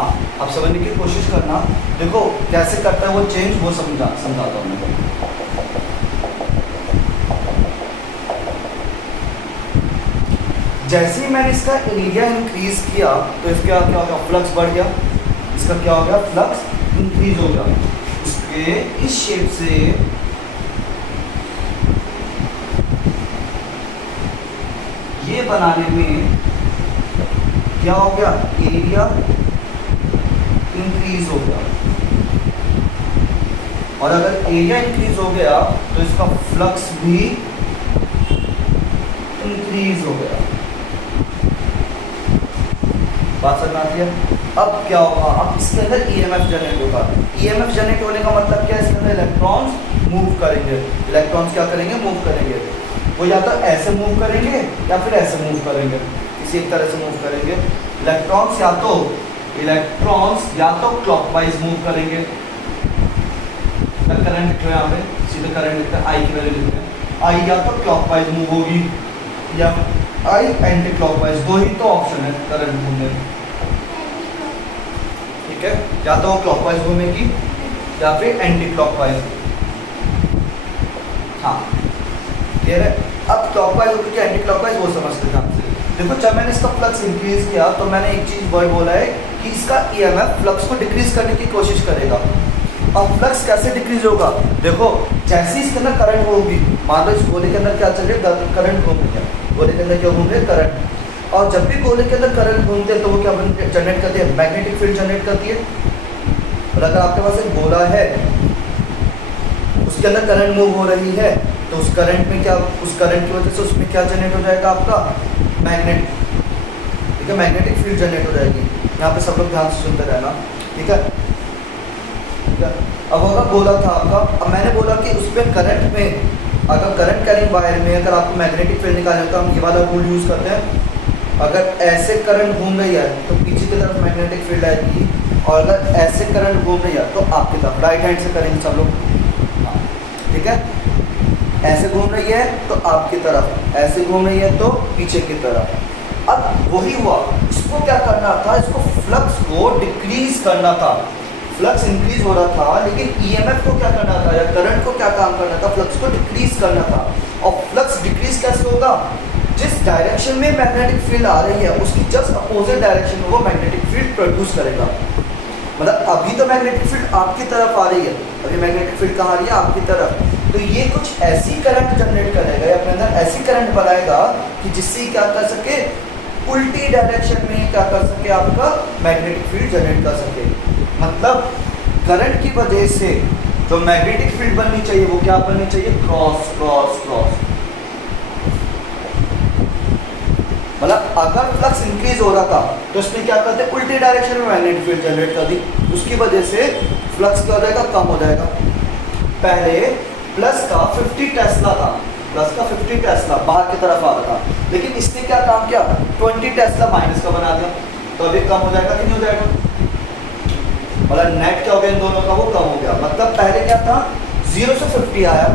हाँ, आप समझने की कोशिश करना। देखो कैसे करता है वो चेंज, वो समझाता हूँ मैं। जैसे ही मैंने इसका एरिया इंक्रीज किया तो इसका क्या हो गया, फ्लक्स बढ़ गया। इसका क्या हो गया, फ्लक्स इंक्रीज हो गया। इसके इस शेप से ये बनाने में क्या हो गया, एरिया इंक्रीज हो गया। और अगर एरिया इंक्रीज हो गया तो इसका फ्लक्स भी इंक्रीज हो गया। बात समझ आती है? अब क्या होगा, अब इसके अंदर ईएमएफ जनरेट होगा। ईएमएफ जनरेट होने का मतलब क्या है, इसके अंदर इलेक्ट्रॉन्स मूव करेंगे। इलेक्ट्रॉन्स क्या करेंगे, मूव करेंगे। वो या तो ऐसे मूव करेंगे या फिर ऐसे मूव करेंगे, किसी एक तरह से मूव करेंगे। इलेक्ट्रॉन्स या तो क्लॉकवाइज मूव करेंगे। करंट लिखो यहाँ पे, सीधे करंट लिखते हैं, आई की वैल्यू लिखते हैं। आई या तो क्लॉकवाइज मूव होगी या आई एंटी क्लॉकवाइज, दो ही तो ऑप्शन है करंट घूमने में, ठीक है। या तो क्लॉकवाइज घूमेगी या फिर एंटी क्लॉकवाइज। हाँ क्लियर है। अब क्लॉकवाइज होगी कि एंटी क्लॉकवाइज वो समझते हैं आपसे। देखो जब मैंने इसका फ्लक्स इंक्रीज किया तो मैंने एक चीज वर्ड बोला है कि इसका ईएमएफ फ्लक्स को डिक्रीज करने की कोशिश करेगा। अब फ्लक्स कैसे डिक्रीज होगा, देखो जैसे ही इसके अंदर करंट होगी, मान लो इस गोले के अंदर क्या चल रहा है, करंट घूम रही है। गोले के अंदर क्या घूम रही है, करंट। और जब भी गोले के अंदर करंट घूमते हैं तो वो क्या जनरेट करती है, मैग्नेटिक फील्ड जनरेट करती है। और अगर आपके पास एक गोला है, उसके अंदर करंट मूव हो रही है, तो उस करंट में क्या, उस करंट की वजह से उसमें क्या जनरेट हो जाएगा, आपका मैग्नेट, ठीक है, मैग्नेटिक फील्ड जनरेट हो जाएगी। यहाँ पे सब लोग ध्यान से सुनते रहना, ठीक है। अब अगर गोला था आपका, अब मैंने बोला कि उस पर करंट में, अगर करंट कैरिंग वायर में अगर आपको मैग्नेटिक फील्ड निकालना है तो हम ये वाला रूल यूज़ करते हैं। अगर ऐसे करंट घूम रही है तो पीछे की तरफ मैग्नेटिक फील्ड आएगी, और अगर ऐसे करंट घूम रही है तो आपकी तरफ, राइट हैंड से करेंगे सब लोग, ठीक है। ऐसे घूम रही है तो आपकी तरफ, ऐसे घूम रही है तो पीछे की तरफ। अब वही हुआ, इसको क्या करना था, इसको फ्लक्स को डिक्रीज करना था। फ्लक्स इंक्रीज हो रहा था लेकिन ईएमएफ को क्या करना था, या करंट को क्या काम करना था, फ्लक्स को डिक्रीज करना था। और फ्लक्स डिक्रीज कैसे होगा, जिस डायरेक्शन में मैग्नेटिक फील्ड आ रही है उसकी जस्ट अपोजिट डायरेक्शन में वो मैग्नेटिक फील्ड प्रोड्यूस करेगा। मतलब अभी तो मैग्नेटिक फील्ड आपकी तरफ आ रही है, अभी मैग्नेटिक फील्ड कहाँ आ रही है, आपकी तरफ। तो ये कुछ ऐसी करंट जनरेट करेगा या अपने अंदर ऐसी करंट बनाएगा कि जिससे क्या कर सके, उल्टी डायरेक्शन में क्या कर सके, आपका मैग्नेटिक फील्ड जनरेट कर सके। मतलब करंट की वजह से जो मैग्नेटिक फील्ड बननी चाहिए वो क्या बननी चाहिए, क्रॉस क्रॉस क्रॉस। मतलब अगर फ्लक्स इंक्रीज हो रहा था तो इसमें क्या करते, उल्टी डायरेक्शन में मैग्नेटिक फील्ड जनरेट कर दी, उसकी वजह से फ्लक्स क्या हो जाएगा, कम हो जाएगा। पहले प्लस का 50 टेस्ला था, प्लस का 50 टेस्ला बाहर की तरफ आ रहा था, लेकिन इसने क्या काम किया, 20 टेस्ला माइनस का बना दिया, तो अभी कम हो जाएगा कि नहीं हो जाएगा। मतलब नेट क्या हो गया इन दोनों का, वो कम हो गया। मतलब पहले क्या था, 0 से 50 आया,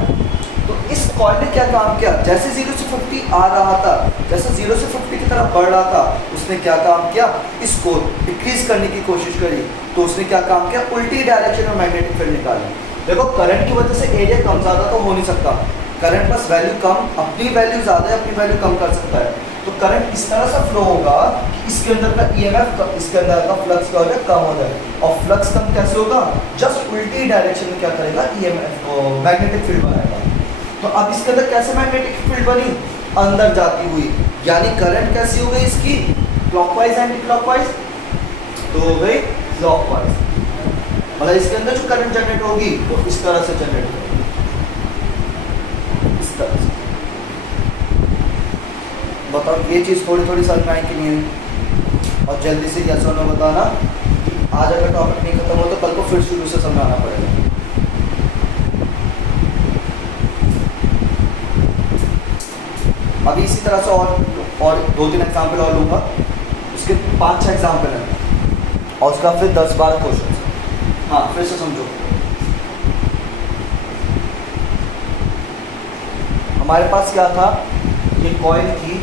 तो इस कॉइल ने क्या काम किया, जैसे 0 से 50 आ रहा था, जैसे 0 से 50 की तरफ बढ़ रहा था, उसने क्या काम किया, इसको डिक्रीज करने की कोशिश करी, तो उसने क्या काम किया, उल्टी डायरेक्शन में मैग्नेटिक फील्ड निकाली। देखो करंट की वजह से एरिया कम ज़्यादा तो हो नहीं सकता, करंट बस वैल्यू कम, अपनी वैल्यू ज़्यादा है, अपनी वैल्यू कम कर सकता है। तो करंट इस तरह से फ्लो होगा कि इसके अंदर का ईएमएफ, इसके अंदर का फ्लक्स क्या हो जाए, कम हो जाए। और फ्लक्स कम कैसे होगा, जस्ट उल्टी डायरेक्शन में क्या करेगा, ईएमएफ मैग्नेटिक फील्ड बनाएगा। तो अब इसके अंदर कैसे मैग्नेटिक फील्ड बनी, अंदर जाती हुई, यानी करंट कैसी हो गई इसकी, क्लॉकवाइज एंटी क्लॉकवाइज, तो हो गई क्लॉकवाइज। मतलब इसके अंदर जो करंट जनरेट होगी वो इस तरह से जनरेट होगी, इस तरह से। बताओ ये चीज़ थोड़ी थोड़ी समझ में आई कि नहीं। और जल्दी से कैसे होना बताना, आज अगर टॉपिक नहीं खत्म हो तो कल को फिर शुरू से समझाना पड़ेगा। अभी इसी तरह से और 2-3 एग्जाम्पल और लूँगा, उसके 5-6 एग्जाम्पल हैं और उसका फिर 10-12 क्वेश्चन। हाँ फिर से समझो, हमारे पास क्या था, ये कॉइल थी,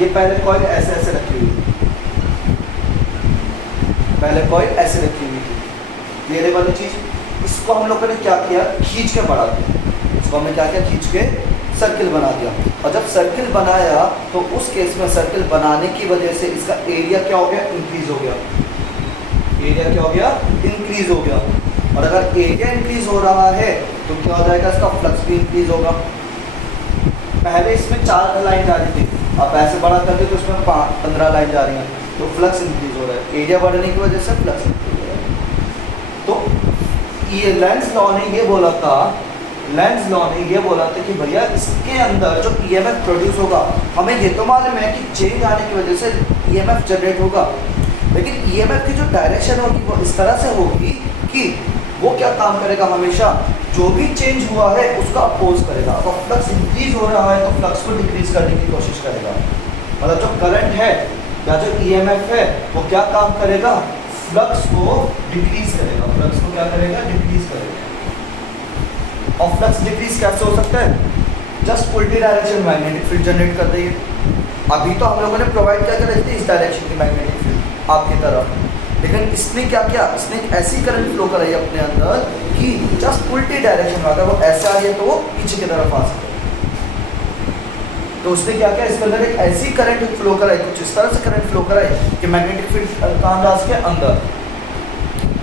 ये पहले कॉइल ऐसे ऐसे रखी हुई थी, पहले कॉइल ऐसे रखी हुई थी, ये वाली चीज, इसको हम लोगों ने क्या किया, खींच के बढ़ा दिया, इसको हमने क्या किया, खींच के सर्किल बना दिया। और जब सर्किल बनाया तो उस केस में सर्किल बनाने की वजह से इसका एरिया क्या हो गया, इंक्रीज हो गया, एरिया क्या हो गया, इंक्रीज हो गया। और अगर एरिया इंक्रीज हो रहा है तो क्या हो जाएगा, इसका फ्लक्स भी इंक्रीज होगा। पहले इसमें 4 लाइन जा रही थी, अब ऐसे बड़ा करके तो इसमें 15 लाइन जा रही हैं, तो फ्लक्स इंक्रीज हो रहा है, एरिया बढ़ने की वजह से फ्लक्स इंक्रीज हो रहा है। तो ये लेंज लॉ ने ये बोला था, लेंज लॉ ने ये बोला था कि भैया इसके अंदर जो ईएमएफ प्रोड्यूस होगा, हमें ये तो मालूम है कि चेंज आने की वजह से ईएमएफ जनरेट होगा, लेकिन ईएमएफ की जो डायरेक्शन होगी वो इस तरह से होगी कि वो क्या काम करेगा, हमेशा जो भी चेंज हुआ है उसका अपोज करेगा। अगर फ्लक्स इंक्रीज हो रहा है तो फ्लक्स को डिक्रीज करने की कोशिश करेगा, मतलब जो करंट है या जो ईएमएफ है वो क्या काम करेगा, फ्लक्स को डिक्रीज करेगा, फ्लक्स को क्या करेगा, डिक्रीज करेगा। और फ्लक्स डिक्रीज कैसे हो सकता है, जस्ट उल्टी डायरेक्शन मैग्नेटिक फील्ड जनरेट कर देगी। अभी तो हम लोगों ने प्रोवाइड क्या कर रही थी, इस डायरेक्शन की मैग्नेटिक फील्ड आपकी तरफ, लेकिन इसने क्या किया, इसने एक ऐसी करंट फ्लो कराई अपने अंदर कि जस्ट उल्टी डायरेक्शन में, अगर वो ऐसे आ रही है तो वो पीछे की तरफ आ सकता है। तो उसने क्या किया, इसके अंदर एक ऐसी करंट फ्लो कराई, कुछ इस तरह से करंट फ्लो कराई कि मैग्नेटिक फील्ड कहाँ जा सके, अंदर।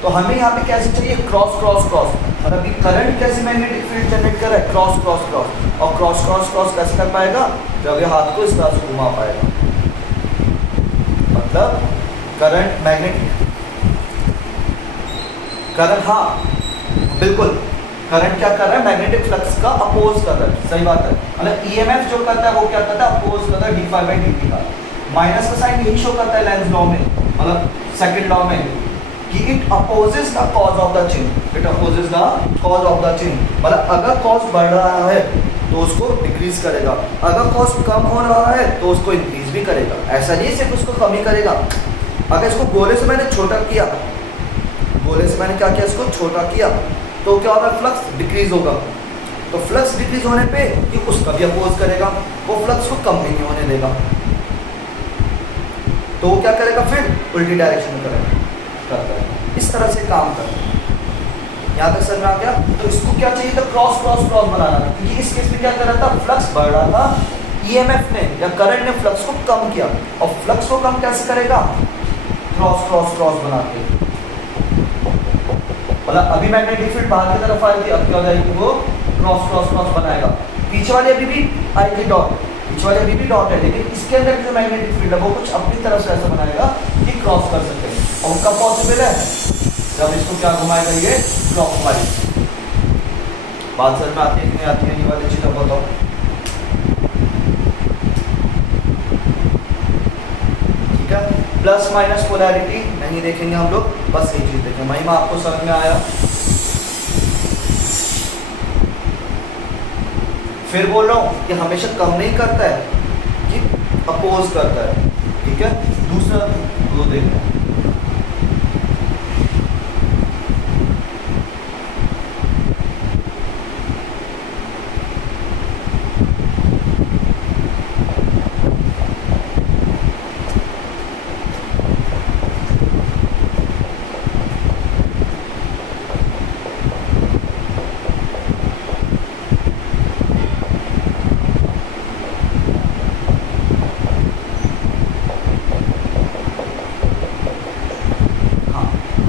तो हमें यहाँ पे कैसे चाहिए, क्रॉस क्रॉस क्रॉस, मतलब कि करंट कैसे मैग्नेटिक फील्ड जनरेट कर रहा है, क्रॉस क्रॉस क्रॉस। और क्रॉस क्रॉस क्रॉस कैसे कर पाएगा, जब ये हाथ को इस तरह से घुमा पाएगा, मतलब करंट मैग्नेटिक करंट, हाँ बिल्कुल, करंट क्या कर रहा है, मैग्नेटिक फ्लक्स का अपोज कर रहा है, सही बात है। मतलब ईएमएफ जो करता है वो क्या करता है, अपोज करता है d∅dt का। माइनस का साइन यही शो करता है लेंज लॉ में, मतलब सेकंड लॉ में, कि it opposes the cause of the change, it opposes the cause of the change. मतलब अगर कॉज बढ़ रहा है तो उसको डिक्रीज करेगा, अगर कॉज कम हो रहा है तो उसको इंक्रीज भी करेगा। ऐसा नहीं सिर्फ उसको कम ही करेगा। अगर इसको गोले से मैंने छोटा किया, गोले से मैंने क्या किया, इसको छोटा किया, तो क्या होगा, फ्लक्स डिक्रीज होगा। तो फ्लक्स डिक्रीज होने पे ये उसका भी अपोज करेगा, वो फ्लक्स को कम भी नहीं होने देगा। तो वो क्या करेगा, फिर उल्टी डायरेक्शन में करता है, इस तरह से काम करता है। यहाँ तक समझ में आ गया। तो इसको क्या चाहिए था, क्रॉस क्रॉस क्रॉस बनाना था, क्योंकि इस केस में क्या कर रहा था, फ्लक्स बढ़ रहा था, ईएमएफ ने या करंट ने फ्लक्स को कम किया। और फ्लक्स को कम कैसे करेगा, क्रॉस क्रॉस क्रॉस बना के। मतलब अभी मैग्नेटिक फील्ड बाहर की तरफ आएगी, अब क्या हो जाएगी, वो क्रॉस क्रॉस क्रॉस बनाएगा। पीछे वाली अभी भी आएगी डॉट, पीछे वाली अभी भी डॉट है, लेकिन इसके अंदर जो मैग्नेटिक फील्ड है वो कुछ अपनी तरफ से ऐसा बनाएगा कि क्रॉस कर सके। और कब पॉसिबल है, जब इसको क्या घुमाएगा, ये क्लॉकवाइज। बात समझ में आती है कि नहीं आती है, ये वाली चीज अब बताओ। ठीक है, प्लस माइनस पोलैरिटी नहीं देखेंगे हम लोग, बस एक चीज देखें। महिमा आपको समझ में आया। फिर बोल रहा हूँ कि हमेशा कम नहीं करता है कि अपोज करता है। ठीक है, दूसरा वो देखना है।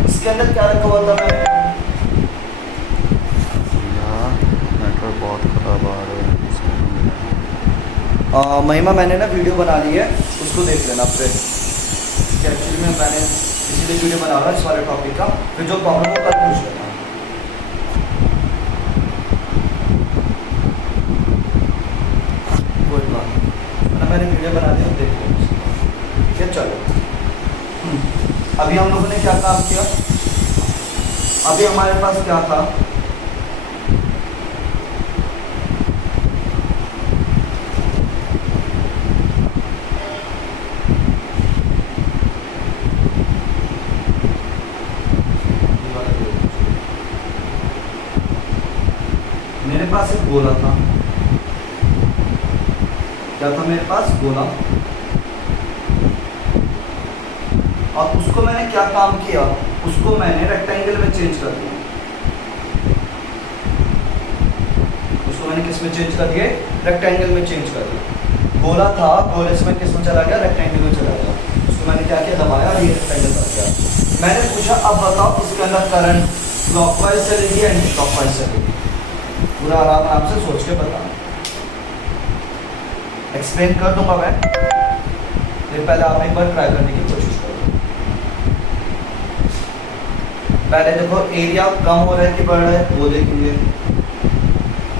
इसके अंदर क्या रखा हुआ था मैं, नेटवर्क बहुत खराब आ रहा है। महिमा मैंने ना वीडियो बना ली है, उसको देख लेना फिर। एक्चुअली में मैंने इसीलिए वीडियो बना रहा हूँ इस वाले टॉपिक का, फिर जो प्रॉब्लम हो कल पूछ लेना। कोई बात नहीं, मैंने वीडियो बना दी, देख लो। ठीक है, चलो। अभी हम लोगों ने क्या काम किया, अभी हमारे पास क्या था, मेरे पास एक गोला था, क्या था मेरे पास, गोला। और उसको मैंने क्या काम किया, उसको मैंने रेक्टेंगल में चेंज कर दिया। उसको मैंने किस में चेंज कर दिया, रेक्टेंगल में चेंज कर दिया। गोला था, गोले से मैं किस में चला गया, रेक्टेंगल में चला गया। उसको मैंने क्या किया, दबाया, ये रेक्टेंगल बन गया। मैंने पूछा अब बताओ इसके अंदर करंट क्लॉकवाइज चलेगी या एंटी क्लॉकवाइज चलेगी? पूरा आराम से सोच के बताना, एक्सप्लेन कर दूंगा मैं, ये पहले आप एक बार ट्राई करने की कोशिश करो। पहले देखो एरिया कम हो रहा है कि बढ़ रहा है, वो देखेंगे।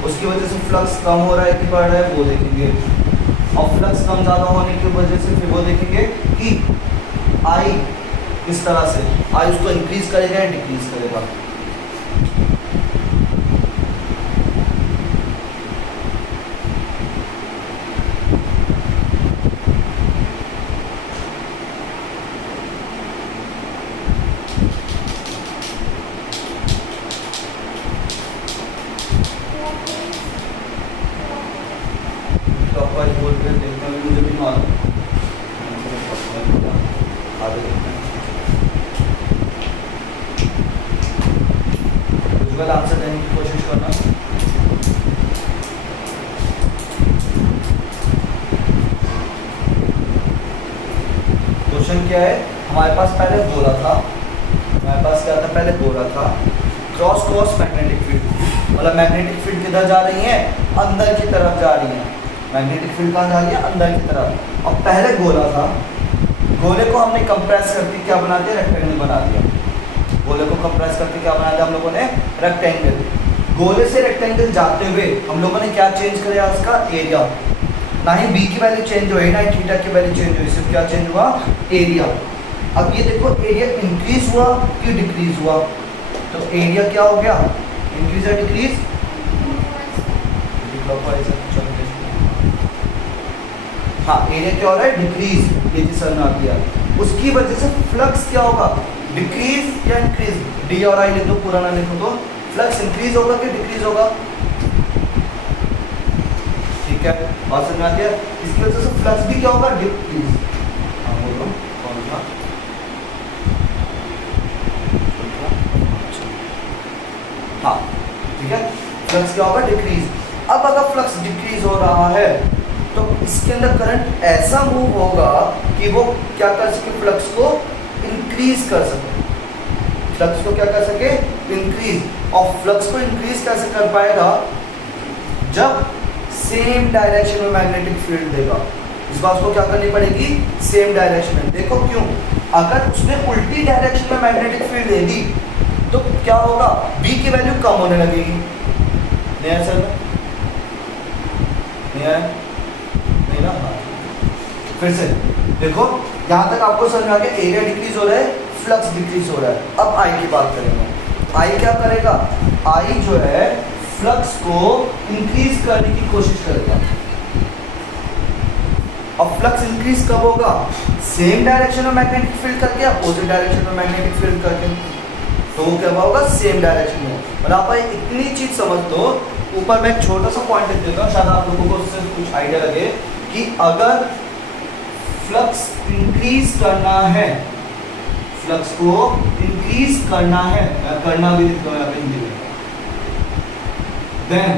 उसकी वजह से फ्लक्स कम हो रहा है कि बढ़ रहा है, वो देखेंगे। और फ्लक्स कम ज़्यादा होने की वजह से फिर वो देखेंगे कि आई किस तरह से, आई उसको इंक्रीज करेगा या डिक्रीज करेगा। देखना भी मुझे भी मालूम, आगे देखते हैं। उज्ज्वल आंसर देने की कोशिश करना। क्वेश्चन क्या है, हमारे पास पहले गोला था, हमारे पास क्या था, पहले गोला था। क्रॉस क्रॉस मैग्नेटिक फील्ड, मतलब मैग्नेटिक फील्ड किधर जा रही है, अंदर की तरफ जा रही है। मैग्नेटिक फील्ड कहाँ जा रही है, अंदर की तरफ। और पहले गोला था, गोले को हमने कंप्रेस करके क्या बना दिया, रेक्टेंगल बना दिया। गोले को कंप्रेस करके क्या बना दिया हम लोगों ने, रेक्टेंगल। गोले से रेक्टेंगल जाते हुए हम लोगों ने क्या चेंज किया, उसका एरिया। ना ही बी की वैल्यू चेंज हुई, ना ही थीटा की वैल्यू चेंज हुई, सिर्फ क्या चेंज हुआ, एरिया। अब ये देखो एरिया इंक्रीज हुआ कि डिक्रीज हुआ, तो एरिया क्या हो गया, इंक्रीज या डिक्रीज, हाँ एरिया क्या हो रहा है, डिक्रीज। ये सर ने दिया, उसकी वजह से फ्लक्स क्या होगा, डिक्रीज या इंक्रीज। डी और आई लिख दो, पूरा ना लिखो तो। फ्लक्स इंक्रीज होगा कि डिक्रीज होगा, ठीक है, बात समझ में आती है। इसकी वजह से फ्लक्स भी क्या होगा, डिक्रीज। हाँ बोलो कौन सा, हाँ ठीक है, फ्लक्स क्या होगा, डिक्रीज। अब अगर फ्लक्स डिक्रीज हो रहा है तो इसके अंदर करंट ऐसा मूव होगा कि वो क्या कर सके, फ्लक्स को इंक्रीज कर सके। फ्लक्स को क्या कर सके, इंक्रीज। और फ्लक्स को इंक्रीज कैसे कर पाएगा, जब सेम डायरेक्शन में मैग्नेटिक फील्ड देगा। इस बात को क्या करनी पड़ेगी, सेम डायरेक्शन में। देखो क्यों, अगर उसने उल्टी डायरेक्शन में मैग्नेटिक फील्ड दे दी तो क्या होगा, बी की वैल्यू कम होने लगेगी। नहीं है सर, नहीं है, नहीं ना, हाँ। फिर से देखो, यहाँ तक आपको समझ में आ गया, एरिया डिक्रीज हो रहा है, फ्लक्स डिक्रीज हो रहा है। अब आई की बात करेंगे। आई क्या करेगा, आई जो है फ्लक्स को इंक्रीज करने की कोशिश करेगा। अब फ्लक्स इंक्रीज कब होगा, सेम डायरेक्शन में मैग्नेटिक फील्ड करके, अपोजिट डायरेक्शन में मैग्नेटिक फील्ड करके। तो वो क्या होगा, सेम डायरेक्शन में। और आप इतनी चीज समझ लो, ऊपर मैं एक छोटा सा पॉइंट लिख देता हूँ, शायद आप लोगों को उससे कुछ आइडिया लगे कि अगर फ्लक्स इंक्रीज करना है, फ्लक्स को इंक्रीज करना है, करना भी लिखता हूँ यहाँ पे हिंदी में, then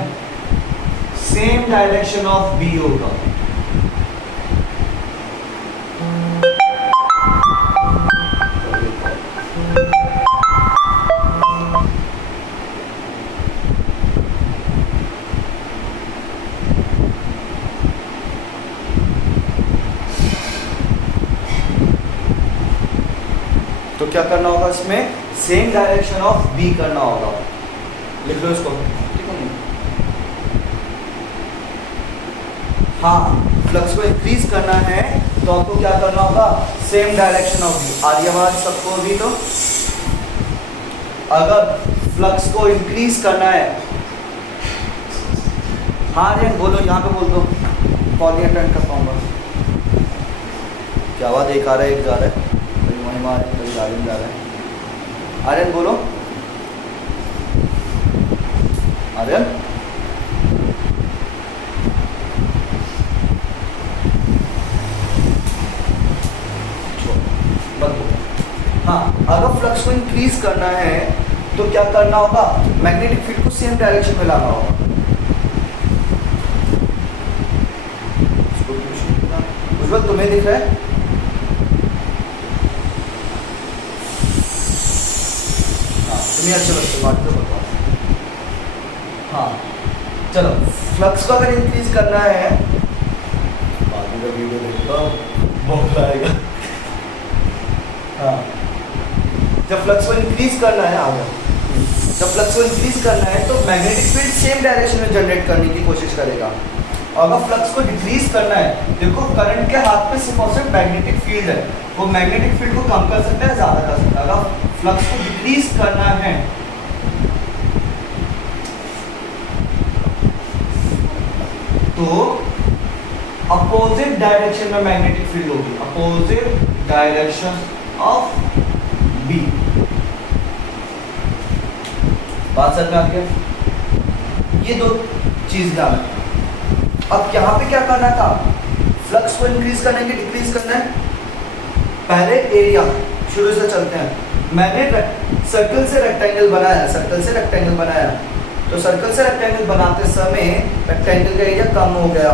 same direction of B होगा। तो क्या करना होगा, इसमें सेम डायरेक्शन ऑफ बी करना होगा। लिख लो इसको, ठीक है। हाँ, फ्लक्स को इंक्रीज करना है तो आपको क्या करना होगा, सेम डायरेक्शन ऑफ बी। आ रही आवाज सबको अभी? तो अगर फ्लक्स को इंक्रीज करना है, हाँ रेन बोलो, यहाँ पे बोल दो, कॉल नहीं अटेंड कर पाऊंगा। क्या आवाज, एक आ रहा है एक जा रहा है, कभी महिमा कभी राजन जा रहा है। आर्यन बोलो, आर्यन बंद हो। हाँ, अगर फ्लक्स को इंक्रीज करना है तो क्या करना होगा, मैग्नेटिक फील्ड को सेम डायरेक्शन में लाना होगा। उज्जवल तुम्हें दिख रहा है? हाँ, तुम्हें अच्छे लगते बात तो बताओ। हाँ चलो, फ्लक्स को अगर इंक्रीज करना है, बाकी का वीडियो देखो बहुत आएगा। हाँ, जब फ्लक्स को इंक्रीज करना है, आ गया, जब फ्लक्स को इंक्रीज करना है तो मैग्नेटिक फील्ड सेम डायरेक्शन में जनरेट करने की कोशिश करेगा। और अगर फ्लक्स को डिक्रीज करना है, देखो करंट के हाथ में सिर्फ और सिर्फ मैग्नेटिक फील्ड है, वो मैग्नेटिक फील्ड को कम कर सकता है, ज़्यादा कर सकता है। अगर फ्लक्स को डिक्रीज करना है तो अपोजिट डायरेक्शन में मैग्नेटिक फील्ड होगी, अपोजिट डायरेक्शन ऑफ बी। बात समझ में आ गया? ये दो चीज ध्यान रखना। अब यहाँ पे क्या करना था, फ्लक्स को इंक्रीज करना है कि डिक्रीज करना है? पहले एरिया शुरू से चलते हैं। मैंने सर्कल से रेक्टेंगल बनाया, सर्कल से रेक्टेंगल बनाया, तो सर्कल से रेक्टेंगल बनाते समय रेक्टेंगल का एरिया कम हो गया,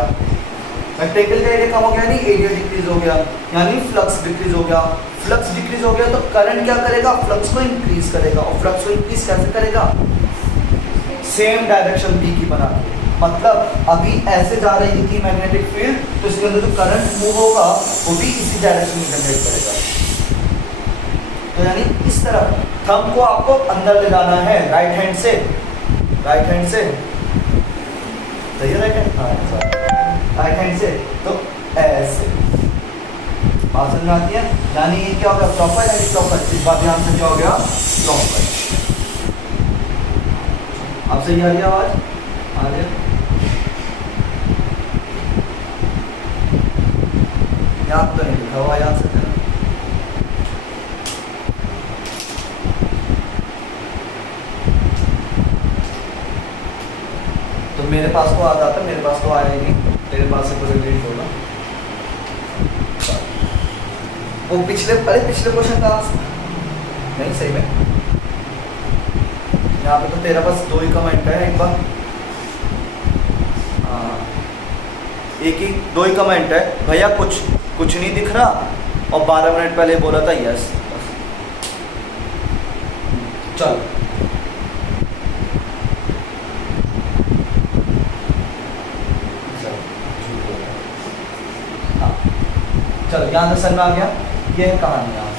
रेक्टेंगल का एरिया कम हो गया यानी एरिया डिक्रीज हो गया, यानी फ्लक्स डिक्रीज हो गया। फ्लक्स डिक्रीज हो गया तो करंट क्या करेगा, फ्लक्स को इंक्रीज करेगा। और फ्लक्स को इंक्रीज कैसे करेगा, सेम डायरेक्शन बी की बना के। मतलब अभी ऐसे जा रही थी मैग्नेटिक फील्ड, तो इसके अंदर जो करंट मूव होगा वो भी इसी डायरेक्शन में जनरेट करेगा। तो यानी इस तरह थंब को आपको अंदर ले जाना है, राइट हैंड से, राइट हैंड से, सही है राइट हैंड, हाँ राइट हैंड से, तो ऐसे बात समझ में आती है। यानी ये क्या हो गया, क्लॉकवाइज यानी क्लॉकवाइज। इस बात ध्यान से क्या हो गया, क्लॉकवाइज। अब सही आ रही है आवाज, आ रही है? याद तो नहीं लिखा हुआ, याद से तो मेरे पास तो आ जाता, मेरे पास तो आया ही नहीं, तेरे पास से पूरे रीड होगा। वो पिछले, अरे पिछले क्वेश्चन का नहीं सही में, यहाँ पे तो तेरा बस दो ही कमेंट है, एक बार हाँ, एक ही दो ही कमेंट है भैया, कुछ नहीं दिख रहा, और 12 मिनट पहले बोला था यस। चल चलो यहाँ तक समझ में आ गया, ये है कहानी। यहाँ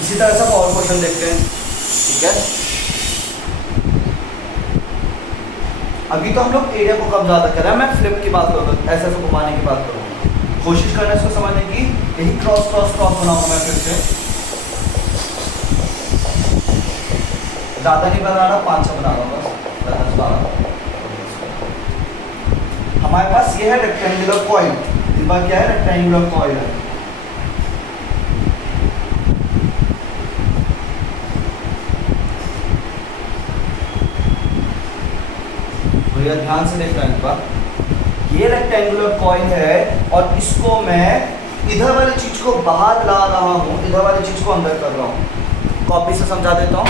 इसी तरह से हम और क्वेश्चन देखते हैं, ठीक है? अभी तो हम लोग एरिया को कम ज़्यादा कर रहे हैं, मैं फ्लिप की बात करूँगा, ऐसे ऐसे घुमाने की बात करूँगा। कोशिश करना इसको समझने की, यही क्रॉस क्रॉस क्रॉस बनाऊंगा मैं फिर से, ज़्यादा नहीं बना रहा, 5-6 बना रहा बस, 10-12। हमारे पास ये है रेक्टेंगुलर कॉइल, इस बार क्या है, रेक्टेंगुलर कॉइल है। भैया ध्यान से देखना एक बार, ये रेक्टेंगुलर कॉइल है और इसको मैं इधर वाली चीज को बाहर ला रहा हूँ, इधर वाली चीज को अंदर कर रहा हूँ। कॉपी से समझा देता हूँ,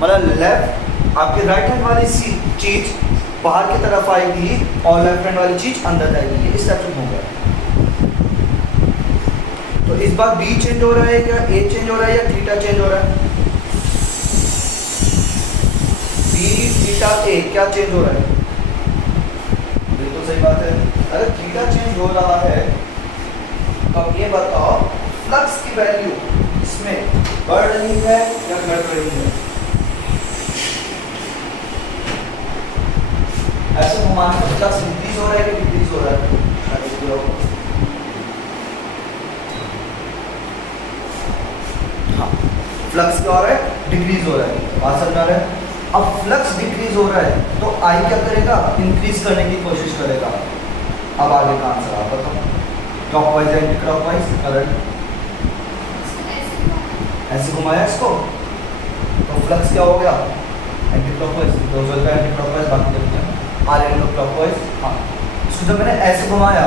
मतलब लेफ्ट आपकी राइट हैंड वाली चीज बाहर की तरफ आएगी और लेफ्ट हैंड वाली चीज अंदर जाएगी, इस टाइप से होगा। तो इस बार बी चेंज हो रहा है या ए चेंज हो रहा है या थीटा चेंज हो रहा है? बी थीटा ए क्या चेंज हो रहा है? बिल्कुल सही बात है। अगर थीटा चेंज हो रहा है तो अब ये बताओ फ्लक्स की वैल्यू इसमें बढ़ रही है या घट रही है? ऐसे घुमाने का फ्लक्स इंक्रीज हो रहा है कि डिक्रीज हो रहा है? हाँ, फ्लक्स क्या हो रहा है, डिक्रीज हो रहा है। बात समझ आ रहा है? अब फ्लक्स डिक्रीज हो रहा है तो आई क्या करेगा, इंक्रीज करने की कोशिश करेगा। अब आगे का आंसर आप बताओ, क्लॉकवाइज या एंटी क्लॉकवाइज करंट? ऐसे घुमाया इसको तो फ्लक्स क्या हो गया, एंटी क्लॉकवाइज। तो चलता है एंटी क्लॉकवाइज, बाकी चलते हैं आर एंटी क्लॉकवाइज। हाँ, इसको जब मैंने ऐसे घुमाया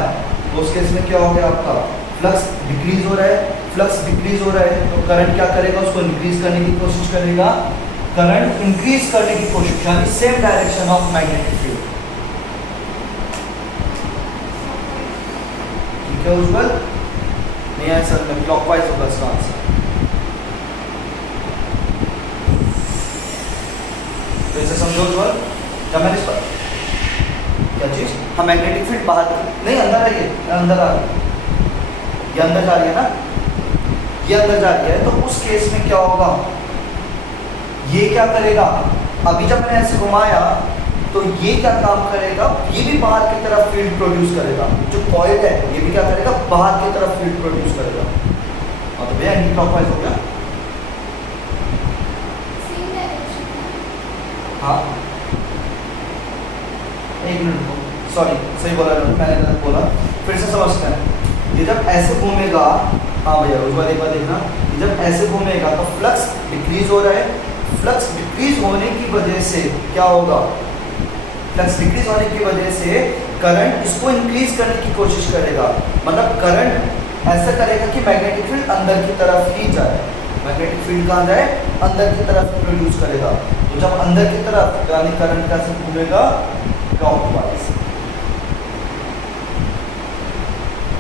तो उस केस में क्या हो गया, आपका फ्लक्स डिक्रीज हो रहा है, फ्लक्स डिक्रीज हो रहा है तो करंट क्या करेगा, उसको इंक्रीज करने की कोशिश करेगा, करंट इंक्रीज करने की कोशिश, यानी same direction of magnetic field. ठीक है उज्जवल, नहीं आंसर में क्लॉकवाइज होगा इसका आंसर। तो इसे समझो उज्जवल, क्या मैंने इस पर क्या चीज, हाँ मैग्नेटिक फील्ड बाहर नहीं अंदर है, ये अंदर आ रही है, ये अंदर जा रही है ना, ये अंदर जा रही है, तो उस केस में क्या होगा, ये क्या करेगा, अभी जब मैंने ऐसे घुमाया तो ये क्या काम करेगा, ये भी बाहर की तरफ फील्ड प्रोड्यूस करेगा, जो कॉइल है ये भी क्या करेगा, बाहर की तरफ फील्ड प्रोड्यूस करेगा। और तो भैया एंटी क्लॉकवाइज हो गया, हाँ एक मिनट, सॉरी सही बोला मैंने गलत बोला, फिर से समझते हैं। ये जब ऐसे घूमेगा, हाँ भैया उस बार एक बार देखना, ये जब ऐसे घूमेगा तो फ्लक्स डिक्रीज हो रहा है, फ्लक्स डिक्रीज होने की वजह से क्या होगा, फ्लक्स डिक्रीज होने की वजह से करंट इसको इंक्रीज करने की कोशिश करेगा, मतलब करंट ऐसा करेगा कि मैग्नेटिक फील्ड अंदर की तरफ ही जाए, मैग्नेटिक फील्ड कहाँ जाए, अंदर की तरफ प्रोड्यूस करेगा। तो जब अंदर की तरफ यानी करंट कैसे घूमेगा, क्लॉकवाइज।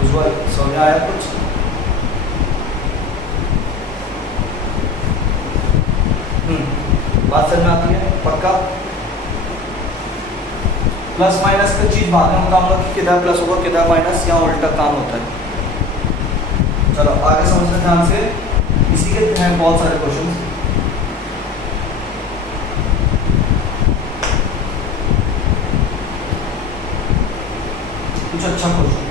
उज्जवल समझ आया कुछ, बात समझ में आती है पक्का। प्लस माइनस का चीज बाद में बताऊंगा कि किधर प्लस होगा किधर माइनस, यहाँ उल्टा काम होता है। चलो आगे समझते ध्यान से, इसी के हैं बहुत सारे क्वेश्चन। कुछ अच्छा क्वेश्चन,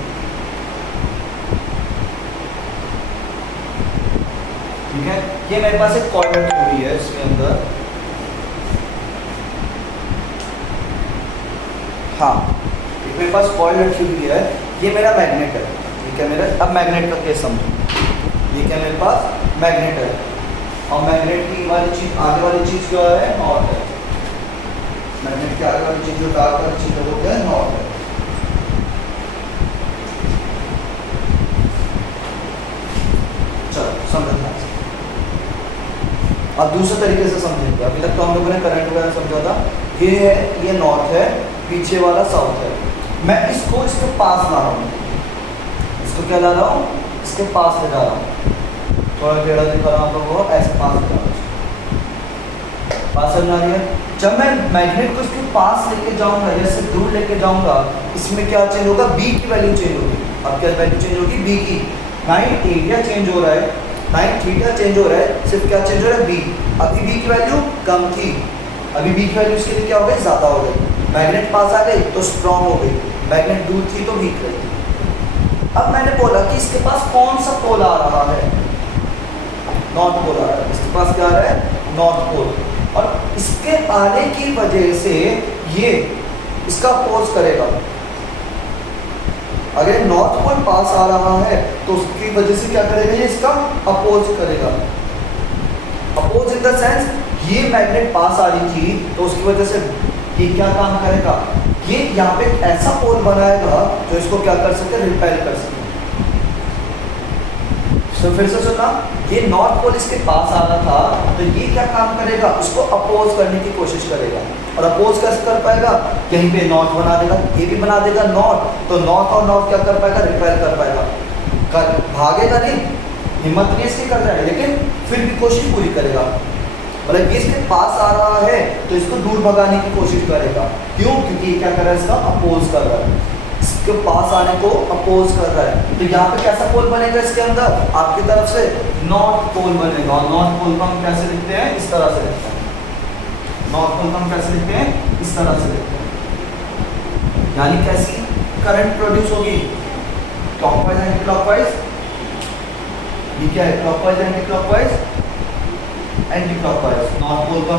ठीक है। ये मेरे पास एक कॉइल रखी हुई है, इसके अंदर हाँ एक मेरे पास कॉइल रखी हुई है, ये मेरा मैग्नेट है, ठीक है मेरा। अब मैग्नेट का केस समझो, ये क्या मेरे पास मैग्नेट है, और मैग्नेट की वाली चीज आगे वाली चीज क्या है, नॉर्थ है। मैग्नेट के आगे वाली चीज जो डार्क वाली चीज है वो क्या है, नॉर्थ है। चलो समझना, अब दूसरे तरीके से समझेंगे। अभी तक तो हम लोगों ने करंट वगैरह समझा था, ये है, ये नॉर्थ है, पीछे वाला साउथ है। मैं इसको इसके पास ला रहा हूँ, इसको क्या ला रहा हूँ, इसके पास ले जा रहा हूँ, थोड़ा टेढ़ा दिखा रहा हूँ आपको, वो ऐसे पास ले जा रहा हूँ, पास समझ आ रही है। जब मैं मैग्नेट को इसके पास लेके जाऊंगा या इससे दूर लेके जाऊंगा, इसमें क्या चेंज होगा, बी की वैल्यू चेंज होगी। अब क्या वैल्यू चेंज होगी, बी की। नाइन एरिया चेंज हो रहा है, नाइन थीटा चेंज हो रहा है, सिर्फ क्या चेंज हो रहा है, बी। अभी बी की वैल्यू कम थी, अभी बी की वैल्यू इसके लिए क्या हो गई, ज़्यादा हो गई। मैग्नेट पास आ गई तो स्ट्रॉन्ग हो गई, मैग्नेट दूर थी तो वीक रही। अब मैंने बोला कि इसके पास कौन सा पोल आ रहा है, नॉर्थ पोल आ रहा है, इसके पास क्या आ रहा है, नॉर्थ पोल। और इसके आने की वजह से ये इसका अपोज करेगा। अगर नॉर्थ पोल पास आ रहा है तो उसकी वजह से क्या करेगा, ये इसका अपोज करेगा। अपोज इन द सेंस, ये मैग्नेट पास आ रही थी तो उसकी वजह से ये क्या काम करेगा, ये यहाँ पे एक ऐसा पोल बनाएगा जो इसको क्या कर सके, रिपेल कर सके। तो फिर से सुनना, ये नॉर्थ पोल इसके पास आ रहा था तो ये क्या काम करेगा, उसको अपोज करने की कोशिश करेगा। और अपोज कैसे कर पाएगा, यहीं पे नॉर्थ बना देगा, ये भी बना देगा नॉर्थ, तो नॉर्थ और नॉर्थ क्या कर पाएगा, रिपेल कर पाएगा। भागेगा नहीं, हिम्मत नहीं इसकी कर रहा है, लेकिन फिर भी कोशिश पूरी करेगा। मतलब ये इसके पास आ रहा है तो इसको दूर भगाने की कोशिश करेगा। क्यों, क्योंकि ये क्या कर रहा है, इसका अपोज कर रहा है, इसके पास आने को अपोज कर रहा है। तो यहाँ पे कैसा पोल बनेगा, इसके अंदर आपकी तरफ से नॉर्थ पोल बनेगा। और नॉर्थ पोल को हम कैसे लिखते हैं, इस तरह से लिखते हैं। नॉर्थ पोल को हम कैसे लिखते हैं, इस तरह से लिखते हैं। यानी कैसी करंट प्रोड्यूस होगी, क्लॉकवाइज एंटी क्लॉकवाइज। ये क्या है, clockwise anti clockwise, anti clockwise. North pole का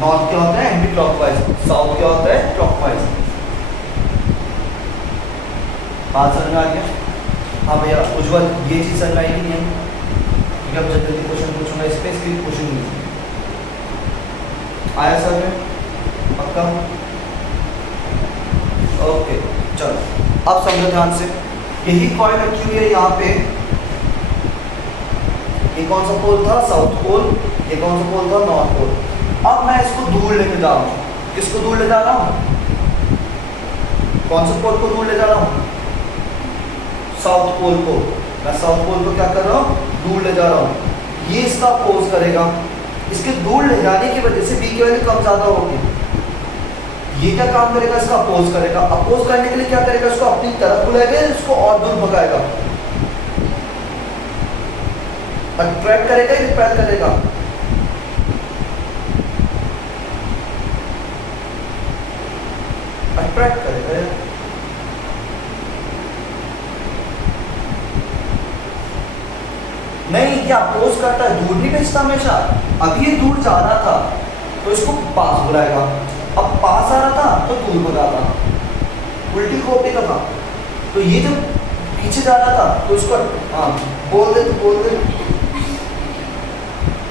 नॉर्थ क्या होता है, एंटी क्लॉकवाइज, साउथ क्या होता है, क्लॉकवाइज। बात समझ में आ गया। हाँ भैया उज्जवल, ये चीज़ समझ में आएगी नहीं है, क्योंकि अब जब जल्दी क्वेश्चन पूछूंगा इस पर, इसके क्वेश्चन नहीं आया सर में, पक्का। ओके चलो अब समझो ध्यान से, यही कॉइल रखी हुई है यहाँ पे, ये कौन सा पोल था? South pole. ये कौन सा पोल था? North pole. अब मैं इसको दूर लेके जा रहा हूँ। किसको दूर ले जा रहा हूँ? कौन से पोल को दूर ले जा रहा हूँ? साउथ पोल को। मैं साउथ पोल को क्या कर रहा हूँ? दूर ले जा रहा हूँ। ये इसका अपोज करेगा। इसके दूर ले जाने की वजह से बी की वैल्यू कम ज्यादा होगी। ये क्या काम करेगा? इसका अपोज करेगा। अपोज करने के लिए क्या करेगा? इसको अपनी तरफ बुलाएगा, इसको और दूर भगाएगा। अट्रैक्ट करेगा, रिपेल करेगा। अट्रैक्ट करेगा। नहीं, ये अपोज करता है, दूर नहीं भेजता हमेशा। अभी ये दूर जा रहा था तो इसको पास बुलाएगा, अब पास आ रहा था तो दूर भगाता। उल्टी कॉपी का था। तो ये जब पीछे जा रहा था तो इसको हाँ बोल दे, तो बोल दे।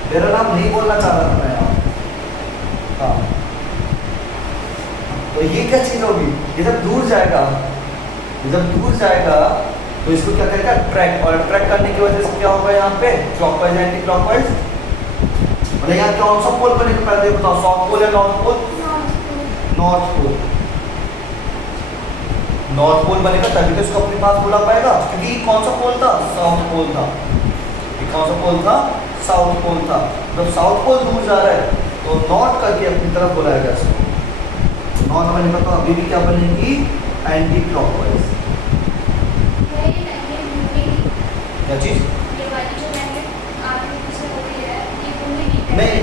मेरा नाम नहीं बोलना चाह रहा था मैं यहाँ। हाँ, तो ये क्या चीज होगी? ये जब दूर जाएगा, ये जब दूर जाएगा तो इसको क्या करेगा? ट्रैक। और ट्रैक करने की वजह से क्या होगा? यहाँ पे क्लॉकवाइज एंटी क्लॉकवाइज, मतलब यहाँ कौन सा पोल बनेगा? पहले बताओ, साउथ पोल या north pole? North pole. North pole बनेगा तभी तो इसको अपने पास बुला पाएगा, क्योंकि कौन सा पोल था? साउथ पोल था। ये कौन सा पोल था? साउथ पोल था। जब साउथ पोल दूर जा रहा है तो नॉर्थ करके अपनी तरफ बुलाएगा इसको। नॉर्थ बनेगा तो अभी भी क्या बनेगी? Anti clockwise. क्या चीज? नहीं,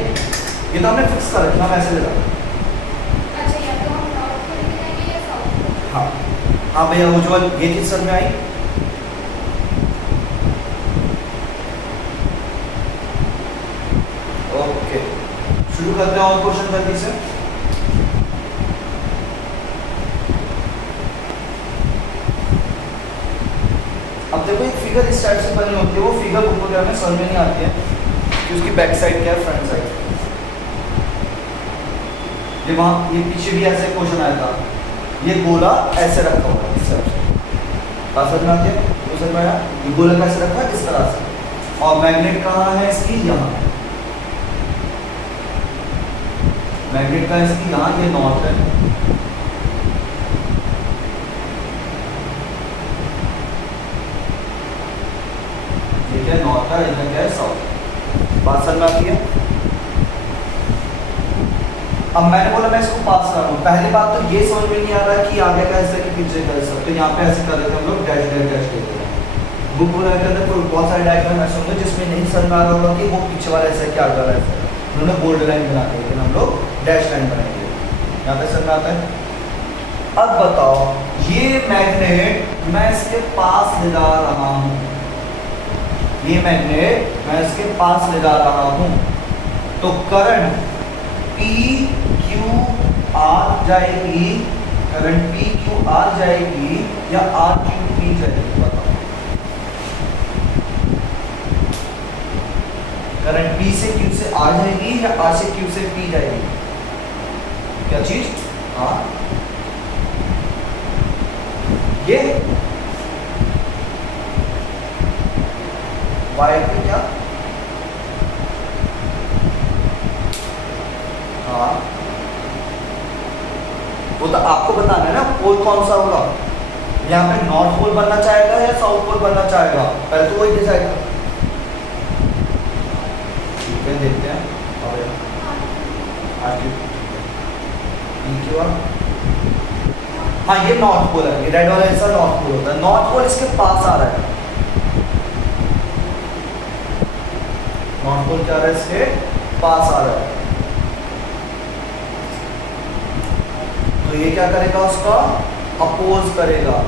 ये तो हमने फिक्स कर रखना वैसे लगा। हाँ हाँ भैया उज्जवल, ये चीज समझ में आई? ओके, शुरू करते हैं और क्वेश्चन जल्दी से। अब देखो एक फिगर इस टाइप से बनी होती है, वो फिगर बुक वगैरह में समझ में नहीं आती है कि उसकी बैक साइड क्या है, फ्रंट साइड। ये वहाँ ये पीछे भी ऐसे क्वेश्चन आया था, ये गोला ऐसे रखा हुआ है इस तरह से। समझ में आती है? समझ में आया? ये गोला कैसे रखा है? इस तरह से। और मैग्नेट कहाँ है इसकी? यहाँ। मैग्नेट का इसकी यहाँ, ये नॉर्थ है। ये क्या नॉर्थ है, इधर क्या है साउथ। बात समझ में आती है? अब मैंने बोला मैं इसको पास कर रहा हूँ। पहली बात तो ये समझ में नहीं आ रहा कि आगे कैसे कि पीछे कैसे, तो यहाँ पे ऐसे कर देते हैं हम लोग, डैश डैश डैश देते हैं। बुक पूरा करते हैं, बहुत सारे डायग्राम ऐसे होंगे जिसमें नहीं समझ में आ रहा होगा कि वो पीछे वाला ऐसा है कि आगे वाला ऐसा है। उन्होंने बोल्ड लाइन बना दी, लेकिन हम लोग डैश लाइन बनाएंगे। यहाँ पे समझ में आता है? अब बताओ, ये मैग्नेट मैं इसके पास ले जा रहा हूँ, ये मैग्नेट मैं इसके पास ले जा रहा हूँ, तो करंट पी क्यू आर जाएगी, करंट पी क्यू आर जाएगी या आर क्यू पी जाएगी? बताओ। करंट पी से क्यू से आर जाएगी या आर से क्यू से पी जाएगी? क्या चीज? हाँ, ये वायर पे क्या? हाँ, वो तो आपको बताना है ना पोल कौन सा होगा। यहाँ पे नॉर्थ पोल बनना चाहेगा या साउथ पोल बनना चाहेगा, पहले तो वही डिसाइड। ठीक है, देखते हैं। हाँ, ये नॉर्थ पोल है, ये रेड वाला ऐसा नॉर्थ पोल होता है। नॉर्थ पोल इसके पास आ रहा है। नॉर्थ पोल क्या आ रहा है? इसके पास आ रहा है। तो ये क्या करेगा? उसका अपोज करेगा,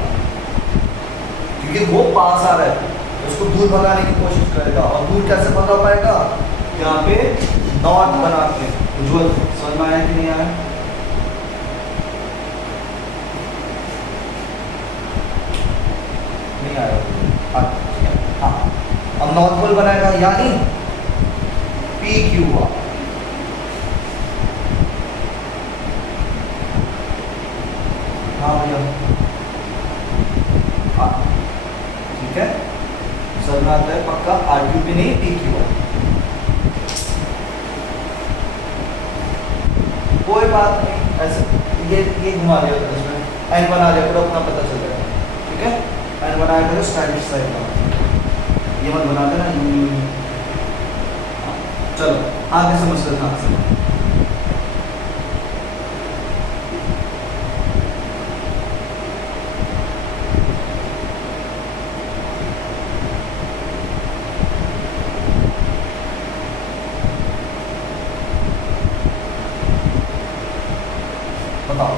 क्योंकि वो पास आ रहा है तो उसको दूर भगाने की कोशिश करेगा। और दूर कैसे भगा पाएगा? यहाँ पे नॉर्थ बना के। उज्जवल समझ में आया कि नहीं आया? नहीं आया? हाँ, अब नॉर्थ पोल बनाएगा, यानी पी क्यू हुआ। हाँ भैया, हाँ ठीक है, समझ में आता है पक्का? आर क्यू पी नहीं, पी क्यू है। कोई बात नहीं, ऐसे ये घुमा दिया था इसमें, एन बना दिया, पूरा अपना पता चल जाएगा। ठीक है, एन बनाया करो स्टाइलिश साइड का, ये मत बना देना। चलो आगे समझते हैं आपसे। बताओ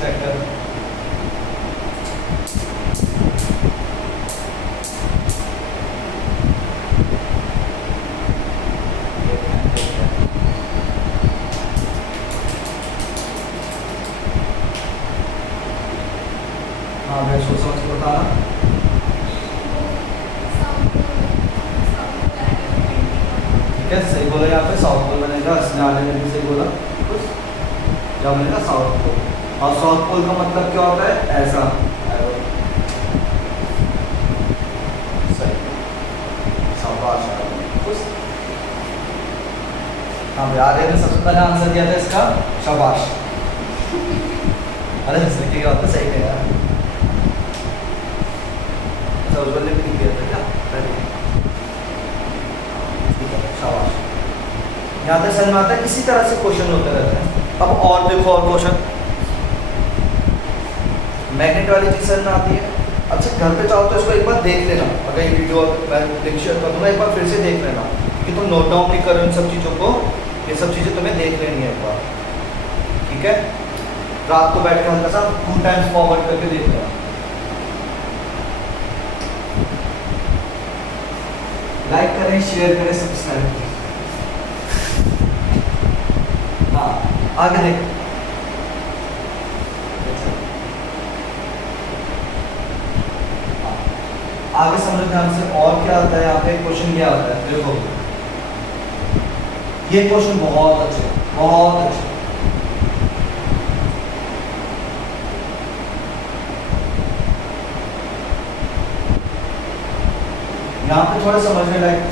चेक कर। हाँ मैं सोच समझ के बताना। ठीक है, सही बोला, यहाँ पे साउथ पोल बनेगा, इसने आने में भी सही बोला, कुछ जब बनेगा साउथ पोल। और साउथ पोल का मतलब क्या होता है, ऐसा arrow। सही, शाबाश कुछ। हाँ भाई, आर्य ने सबसे पहले आंसर दिया था इसका, शाबाश। अरे इसने क्या होता है, सही कहा यार। अच्छा उस बंदे भी दिया था क्या, शाबाश। यहाँ तक समझ में आता है, इसी तरह से क्वेश्चन होते रहते हैं। अब और देखो, और क्वेश्चन मैग्नेट वाली चीज समझ में आती है। अच्छा घर पे चाहो तो इसको एक बार देख लेना, अगर ये वीडियो मैं लिंक शेयर कर दूंगा, एक बार फिर से देख लेना कि तुम नोट डाउन नहीं करो इन सब चीज़ों को, ये सब चीज़ें तुम्हें देख लेनी है एक बार। ठीक है, रात को बैठ के हल्का सा 2 टाइम्स फॉरवर्ड करके देख लेना। लाइक करें, शेयर करें, सब्सक्राइब करें। हाँ आगे देख, आगे समझो ध्यान से। और क्या आता है यहाँ पे, क्वेश्चन क्या आता है देखो, ये क्वेश्चन बहुत अच्छे, बहुत अच्छे। यहाँ पे थोड़ा समझने लायक,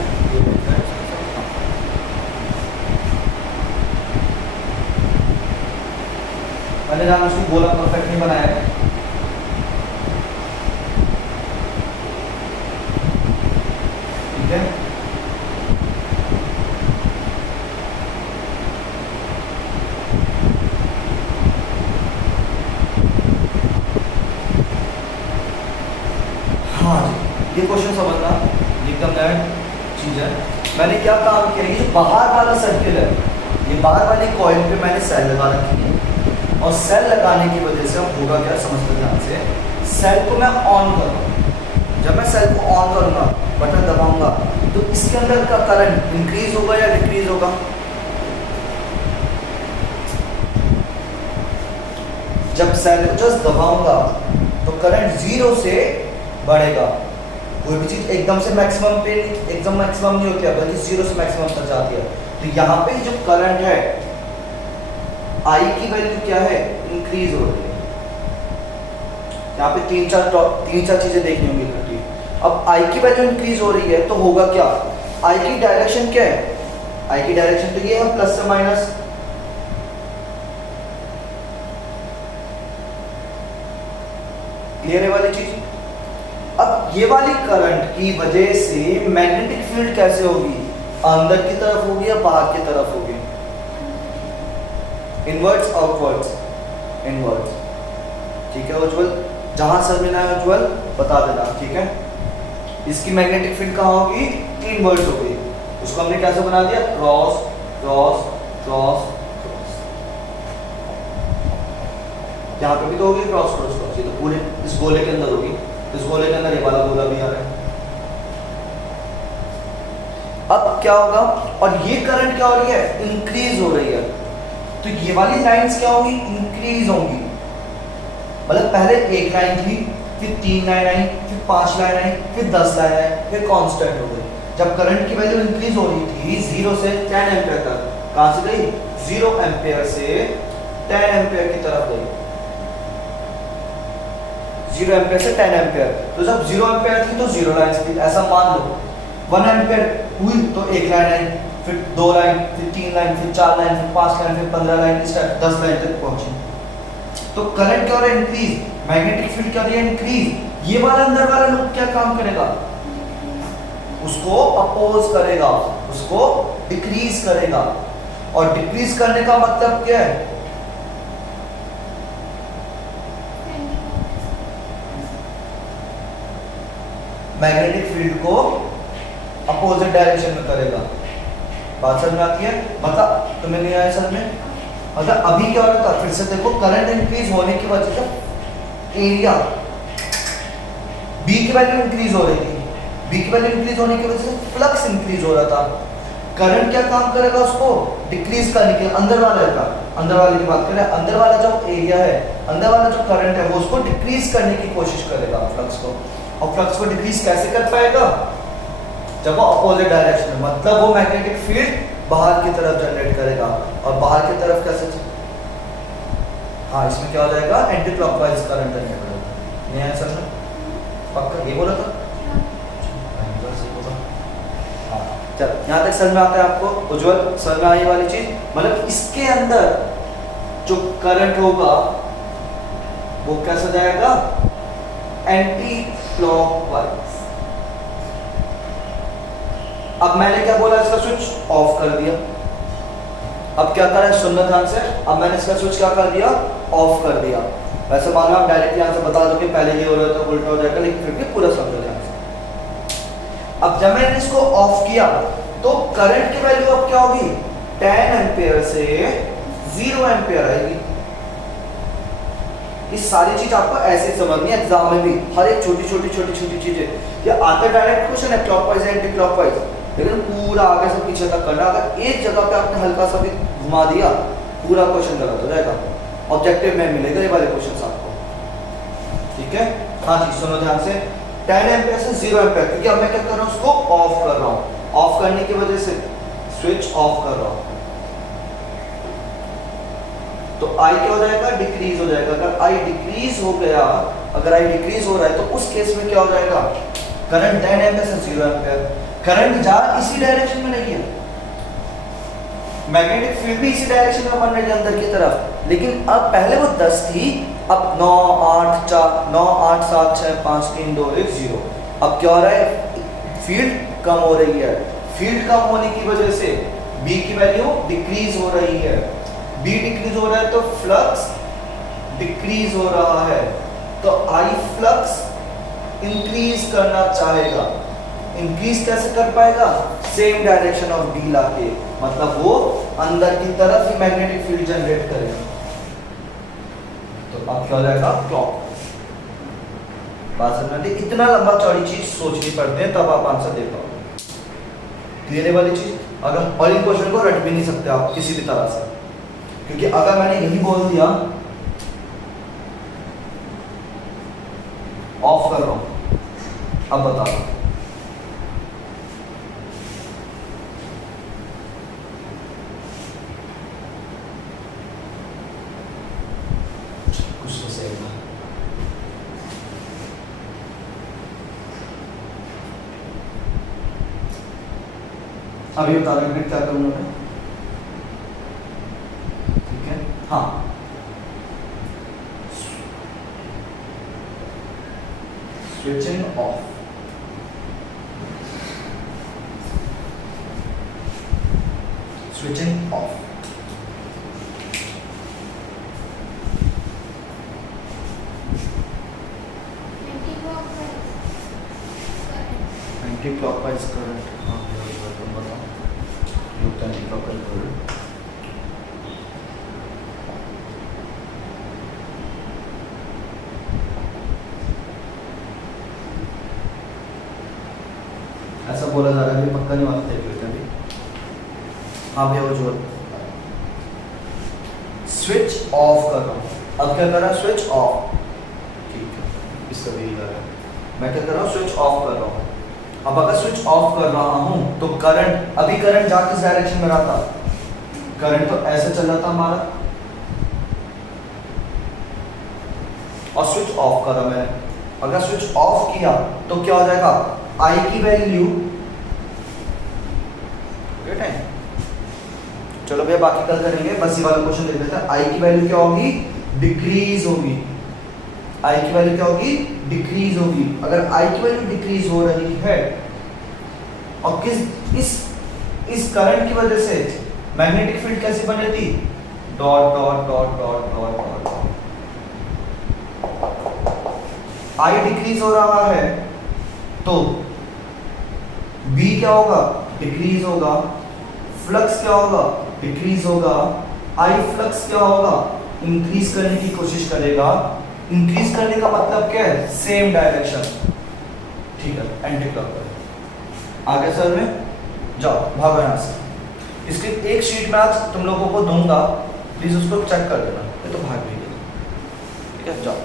मैंने जहाँ उसको बोला परफेक्ट नहीं बनाया है। ठीक है, हाँ जी, ये क्वेश्चन समझना एकदम नया चीज है। मैंने क्या काम किया, ये जो बाहर वाला सर्किल है, ये बाहर वाली कॉइल पे मैंने सेल लगा रखी है, और सेल लगाने की वजह से अब होगा क्या, समझते ध्यान से। सेल को मैं ऑन करूँगा, जब मैं सेल को ऑन करूँगा, बटन दबाऊंगा, तो इसके अंदर का करंट इंक्रीज होगा या डिक्रीज होगा। जब सेल को जस्ट दबाऊंगा तो करंट 0 से बढ़ेगा। कोई भी चीज एकदम से मैक्सिमम पे, एकदम मैक्सिमम नहीं होती है, बल्कि 0 से मैक्सिमम तक जाती है। तो यहाँ पे जो करंट है, I की वैल्यू क्या है, इंक्रीज हो रही है। यहाँ पे तीन चार चीजें देखनी होंगी इकट्ठी। अब I की वैल्यू इंक्रीज हो रही है तो होगा क्या, I की डायरेक्शन क्या है, I की डायरेक्शन तो ये है प्लस से माइनस। क्लियर है वाली चीज। अब ये वाली करंट की वजह से मैग्नेटिक फील्ड कैसे होगी, अंदर की तरफ होगी या बाहर की तरफ होगी, इनवर्ड्स आउटवर्ड्स, इनवर्ड्स। ठीक है उज्जवल, जहां समझना है उज्जवल बता देना। ठीक है, इसकी मैग्नेटिक फील्ड कहाँ होगी, इनवर्ड्स होगी। उसको हमने कैसे बना दिया, क्रॉस क्रॉस क्रॉस क्रॉस। यहाँ पे भी तो होगी क्रॉस क्रॉस क्रॉस, ये तो पूरे इस गोले के अंदर होगी, इस गोले के अंदर ये वाला गोला भी आ रहा है। अब क्या होगा, और ये करंट क्या हो रही है, इंक्रीज हो रही है, तो ये वाली लाइंस क्या होंगी, इंक्रीज होंगी। मतलब पहले एक लाइन थी, फिर 3 लाइन आई, फिर 5 लाइन आई, फिर 10 लाइन आई, फिर कांस्टेंट हो गई। जब करंट की वैल्यू इंक्रीज हो रही थी 0 से 10 एम्पियर तक, कहां से गई, 0 एम्पियर से 10 एम्पियर की तरफ गई। 0 एम्पियर से 10 एम्पियर, तो जब 0 एम्पियर थी तो 0 लाइन्स थी, ऐसा मान लो। 1 एम्पियर हुई तो एक लाइन आई, फिर 2 लाइन, फिर 3 लाइन, फिर 4 लाइन, फिर 5 लाइन, फिर 15 लाइन, इस तरह 10 लाइन तक पहुंची। तो करंट क्या हो रहा है? इंक्रीज। मैग्नेटिक फील्ड क्या हो रही है? इंक्रीज। ये वाला अंदर वाला लूप क्या काम करेगा? उसको अपोज करेगा, उसको डिक्रीज करेगा। और डिक्रीज करने का मतलब क्या है? मैग्नेटिक फील्ड को अपोजिट डायरेक्शन में करेगा। बात समझ में आती है? मतलब तुम्हें नहीं आया समझ में? मतलब अभी क्या हो रहा था? फिर से देखो, करंट इंक्रीज होने की वजह से एरिया बी की वैल्यू इंक्रीज हो रही थी। बी की वैल्यू इंक्रीज होने की वजह से फ्लक्स इंक्रीज हो रहा था। करंट क्या काम करेगा? उसको डिक्रीज करने के, अंदर वाले का, अंदर वाले की बात करें, अंदर वाला जो एरिया है, अंदर वाला जो करंट है वो उसको डिक्रीज करने की कोशिश करेगा फ्लक्स को। और फ्लक्स को डिक्रीज कैसे कर पाएगा? जब वो अपोजिट डायरेक्शन में, मतलब वो मैग्नेटिक फील्ड बाहर की तरफ जनरेट करेगा। और बाहर की तरफ कैसे? हाँ, इसमें क्या हो जाएगा? एंटी क्लॉकवाइज करंट जनरेट करेगा। नहीं आंसर में पक्का ये बोला था? हाँ, चल यहाँ तक समझ में आता है आपको? उज्जवल समझ में आई वाली चीज? मतलब इसके अंदर जो करंट होगा वो कैसा जाएगा? Anti clockwise. अब मैंने क्या बोला? इसका स्विच ऑफ कर दिया। अब क्या करा है? सुनना ध्यान से। अब मैंने इसका स्विच क्या कर दिया? ऑफ कर दिया। वैसे मानो आप डायरेक्टली यहाँ से बता दो कि पहले ये हो रहा था, उल्टा हो जाएगा, लेकिन फिर भी पूरा समझो ध्यान से। अब जब मैंने इसको ऑफ किया तो करंट की वैल्यू अब क्या होगी? 10 एम्पियर से 0 एम्पियर आएगी। ये सारी चीज आपको ऐसे समझनी है एग्जाम में भी, हर एक छोटी छोटी चीजें। ये आता डायरेक्ट क्वेश्चन है क्लॉकवाइज एंटी क्लॉकवाइज, लेकिन पूरा आगे से पीछे तक करना। अगर एक जगह पे आपने हल्का सा भी घुमा दिया, पूरा क्वेश्चन गलत हो जाएगा। ऑब्जेक्टिव में मिलेगा ये वाले क्वेश्चन आपको, ठीक है? हाँ जी, सुनो ध्यान से। 10 एम्पियर से 0 एम्पियर, क्योंकि अब मैं क्या कर रहा हूँ? उसको ऑफ कर रहा हूँ। ऑफ करने की वजह से स्विच ऑफ कर रहा हूँ, तो आई क्या हो जाएगा? डिक्रीज हो जाएगा। अगर आई डिक्रीज हो गया, अगर आई डिक्रीज हो रहा है तो उस केस में क्या हो जाएगा? करंट 10 एम्पियर से 0 एम्पियर। करंट जा इसी डायरेक्शन में नहीं है, मैग्नेटिक फील्ड भी इसी डायरेक्शन में बन रही है अंदर की तरफ, लेकिन अब पहले वो 10 थी, अब 9 8 4 9 8 7 6 5 3 2 1 0। अब क्या हो रहा है? फील्ड कम हो रही है। फील्ड कम होने की वजह से बी की वैल्यू डिक्रीज हो रही है। बी डिक्रीज हो रहा है तो फ्लक्स डिक्रीज हो रहा है, तो आई फ्लक्स इंक्रीज करना चाहेगा। इंक्रीज कैसे कर पाएगा? सेम डायरेक्शन ऑफ बी लाके, मतलब वो अंदर की तरफ ही मैग्नेटिक फील्ड जनरेट करेगा। तो अब क्या हो जाएगा? क्लॉक। बात समझ? इतना लंबा चौड़ी चीज सोचनी पड़ती है, तब आप आंसर दे पाओगे। क्लियर वाली चीज? अगर और इन क्वेश्चन को रट भी नहीं सकते आप किसी भी तरह से, क्योंकि अगर मैंने यही बोल दिया ऑफ कर रहा हूं, अब बता दो कुछ तो सही है। अभी बता रहे क्या करूंगा मैं? ठीक है, हाँ, switching off. Switching off. Anti clockwise current. हाँ, तुम बताओ। एंटी क्लॉकवाइज करंट ऐसा बोला जा रहा है, पक्का नहीं मानते देख लेते हैं। हाँ भैया, वो जो स्विच ऑफ कर रहा हूँ। अब क्या कर रहा है? Switch off. ठीक है, इसका भी कर रहा है। मैं क्या कर रहा हूँ? स्विच ऑफ कर रहा हूँ। अब अगर स्विच ऑफ कर रहा हूँ तो करंट, अभी करंट जा किस डायरेक्शन में रहा था? करंट तो ऐसे चल रहा था हमारा, और स्विच ऑफ करा मैंने। अगर स्विच ऑफ किया तो क्या हो जाएगा? आई की वैल्यू चलो भैया बाकी कल करेंगे, बस ये वाला क्वेश्चन देख लेते हैं। आई की वैल्यू क्या होगी? डिक्रीज होगी। आई की वैल्यू क्या होगी? डिक्रीज होगी। अगर आई की वैल्यू डिक्रीज हो रही है और इस करंट की वजह से मैग्नेटिक फील्ड कैसी बन रही थी? Dot dot dot dot dot dot. आई डिक्रीज हो रहा है तो बी क्या होगा? डिक्रीज होगा। फ्लक्स क्या होगा? डिक्रीज होगा। आई फ्लक्स क्या होगा? इंक्रीज करने की कोशिश करेगा। इंक्रीज करने का मतलब क्या है? सेम डायरेक्शन, ठीक है, एंटी क्लॉकवाइज। आगे सर में जाओ, भागो यहाँ से। इसकी एक शीट में आज तुम लोगों को दूंगा, प्लीज उसको चेक कर देना, ये तो भाग भी गया, ठीक है, जाओ।